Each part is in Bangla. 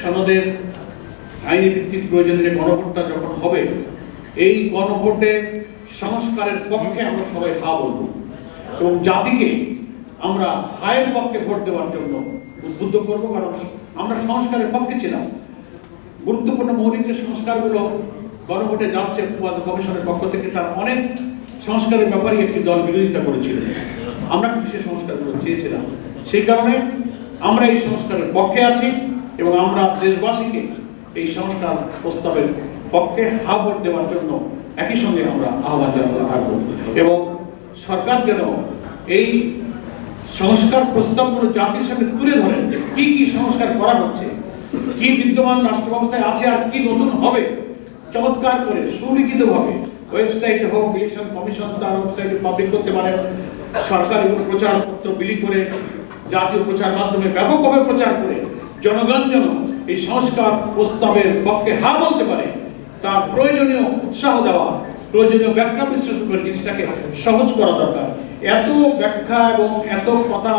সনদের আইনি ভিত্তিক প্রয়োজনে যে গণভোটটা যখন হবে, এই গণভোটে সংস্কারের পক্ষে আমরা সবাই হা বলব এবং জাতিকে আমরা হায়ের পক্ষে ভোট দেওয়ার জন্য উদ্বুদ্ধ করবো। কারণ আমরা সংস্কারের পক্ষে ছিলাম। গুরুত্বপূর্ণ মৌলিক যে সংস্কারগুলো গণভোটে যাচ্ছে কমিশনের পক্ষ থেকে, তার অনেক সংস্কারের ব্যাপারে একটি দল বিরোধিতা করেছিল। আমরা কিন্তু সেই সংস্কারগুলো চেয়েছিলাম। সেই কারণে আমরা এই সংস্কারের পক্ষে আছি এবং আমরা দেশবাসীকে এই সংস্কার প্রস্তাবের পক্ষে হা ভোট দেওয়ার জন্য একই সঙ্গে আমরা আহ্বান জানাতে থাকবো এবং সরকার যেন এই সংস্কার প্রস্তাবগুলো জাতির সামনে তুলে ধরেন যে কি কি সংস্কার করা হচ্ছে, কি বিদ্যমান রাষ্ট্র ব্যবস্থায় আছে আর কি নতুন হবে, চমৎকার করে সুলিখিতভাবে ওয়েবসাইটে হোক, ইলেকশন কমিশন তার ওয়েবসাইটে পাবলিক করতে পারেন, সরকার এবং প্রচারপত্র বিলি করে জাতীয় প্রচার মাধ্যমে ব্যাপকভাবে প্রচার করে জনগণ যেন এই সংস্কার প্রস্তাবের পক্ষে হা বলতে পারে, তার প্রয়োজনীয় উৎসাহ দেওয়া, প্রয়োজনীয় ব্যাখ্যা বিশ্লেষণ করে জিনিসটাকে সহজ করা দরকার। এত ব্যাখ্যা এবং এত কথা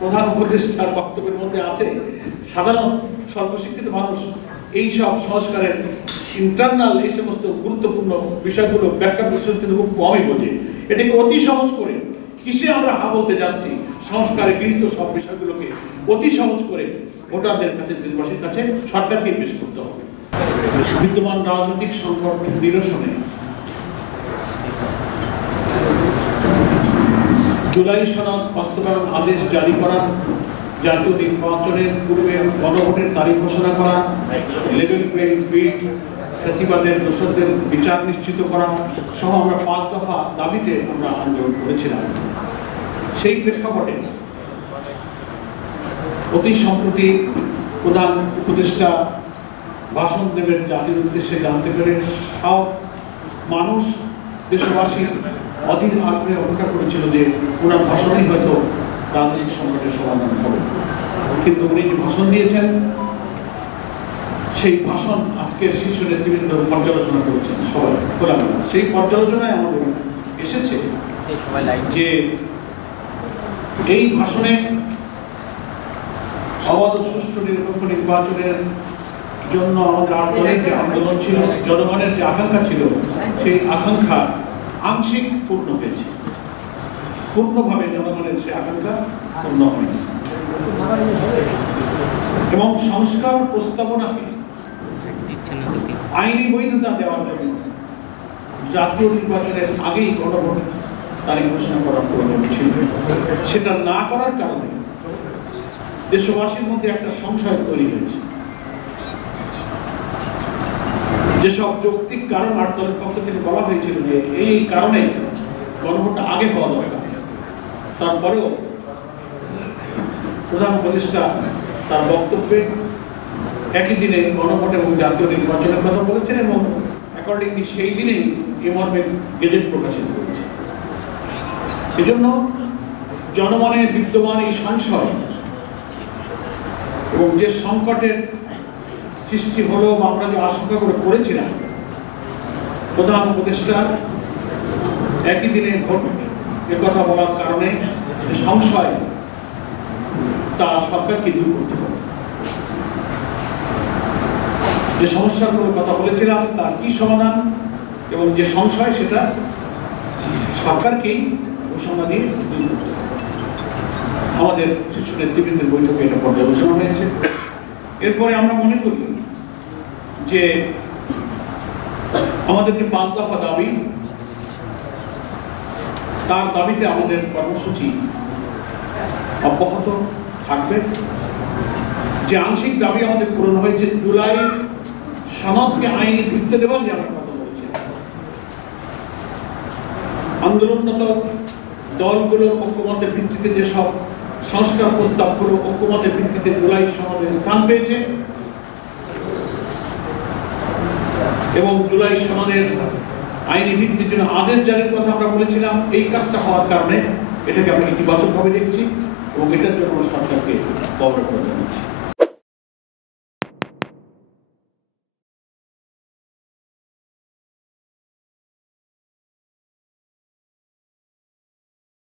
প্রধান উপদেষ্টার বক্তব্যের মধ্যে আছে, সাধারণ সর্বশিক্ষিত মানুষ এই সব সংস্কারের ইন্টারনাল এই সমস্ত গুরুত্বপূর্ণ বিষয়গুলো ব্যাখ্যা বিশ্লেষণ কিন্তু খুব কমই বোঝে। এটাকে অতি সহজ করে কিসে আমরা হা বলতে যাচ্ছি, সংস্কারে গৃহীত সব বিষয়গুলোকে অতি সহজ করে ভোটারদের কাছে, দেশবাসীর কাছে সরকারকে পেশ করতে হবে। বিদ্যমান রাজনৈতিক সংকট নিরসনে জুলাই সনদ বাস্তবায়ন আদেশ জারি করা, জাতীয় নির্বাচনের পূর্বে গণভোটের তারিখ ঘোষণা করা, লেভেল প্লেইং ফিল্ড, ফ্যাসিবাদের দোষরদের বিচার নিশ্চিত করা সহ আমরা 5 দফা দাবিতে আমরা আন্দোলন করেছিলাম। সেই প্রেক্ষাপটে অতি সম্প্রতি প্রধান উপদেষ্টা ভাষণ দেবেন জাতির উদ্দেশ্যে জানতে পেরে সব মানুষ, দেশবাসী অধীর আগ্রহে অপেক্ষা করেছিল যে ওনার ভাষণই হয়তো রাজনৈতিক সংকটের সমাধান হবে। কিন্তু উনি যে ভাষণ দিয়েছেন, সেই ভাষণ আজকের শীর্ষ নেতৃবৃন্দ পর্যালোচনা করেছেন সবাই খোলামেলা। সেই পর্যালোচনায় আমাদের এসেছে যে এই ভাষণে অবাধ সুষ্ঠু নিরপেক্ষ নির্বাচনের জন্য আমাদের আন্দোলনের যে আন্দোলন ছিল, জনগণের যে আকাঙ্ক্ষা ছিল, সেই আকাঙ্ক্ষা আংশিক পূর্ণ হয়েছে, পূর্ণভাবে জনগণের সে আকাঙ্ক্ষা পূর্ণ হয়নি। এবং সংস্কার প্রস্তাবনাকে আইনি বৈধতা দেওয়ার জন্য জাতীয় নির্বাচনের আগেই গণভোট তারিখ ঘোষণা করার প্রয়োজন ছিল। সেটা না করার কারণে দেশবাসীর মধ্যে একটা সংশয় তৈরি হয়েছে। যেসব যৌক্তিক কারণ আট দলের পক্ষ থেকে বলা হয়েছিল যে এই কারণে গণভোটটা আগে হওয়া দরকার, তারপরেও প্রধান উপদেষ্টা তার বক্তব্যে একই দিনে গণভোট এবং জাতীয় নির্বাচনের কথা বলেছেন এবং অ্যাকর্ডিংলি সেই দিনেই এ মর্মে গেজেট প্রকাশিত করেছে। এজন্য জনমনে বিদ্যমান এই সংশয় এবং যে সংকটের সৃষ্টি হলো বা আমরা যে আশঙ্কা করে করেছিলাম, প্রধান উপদেষ্টা একই দিনে ভোট কথা বলার কারণে যে সংশয়, তা সরকারকে দূর করতে হবে। যে সমস্যাগুলোর কথা বলেছিলাম তার কি সমাধান এবং যে সংশয়, সেটা সরকারকেই ঘোষণা দিয়ে দূর করতে হবে। আমাদের শীর্ষ নেতৃবৃন্দের বৈঠকে এটা পর্যালোচনা হয়েছে। এরপরে আমরা মনে করি যে আমাদের যে 5 দফা দাবি, তার দাবিতে আমাদের কর্মসূচি অব্যাহত থাকবে। যে আংশিক দাবি আমাদের পূরণ হয়েছে, জুলাই সনদকে আইনি ভিত্তি দেওয়ার যে আমরা কথা বলেছি, আন্দোলনরত দলগুলোর ঐক্যমতের ভিত্তিতে যেসব সংস্কার প্রস্তাবগুলো ঐক্যমতের ভিত্তিতে জুলাই সনদে স্থান পেয়েছে এবং জুলাই সনদের আইনি ভিত্তির জন্য আদেশ জারির কথা আমরা বলেছিলাম, এই কাজটা হওয়ার কারণে এটাকে আমরা ইতিবাচকভাবে দেখছি এবং এটার জন্য সরকারকে কভার করে জানাচ্ছি।